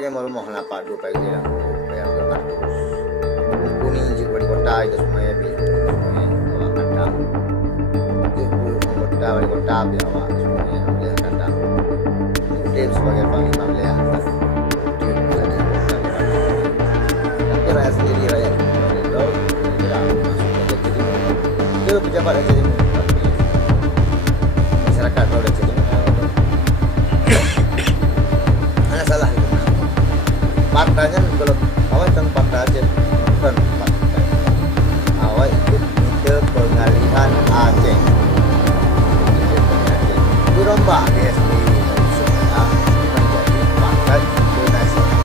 sebagai rumah kenapa dua pagi lah bayar 200 kuning juga di kota itu semuanya semuanya bawa kandang itu kota wali kota bawa semuanya oleh kandang dia sebagai panglima wilayah atas dia menjadi tapi rakyat sendiri rakyat itu tidak masuk ke jadi itu pejabat yang jadi tapi masyarakat kalau udah jadi hanya salah itu partanya kalau awal tentang partai aja bukan partai awal ikut pengalihan Aceh itu rombak di SD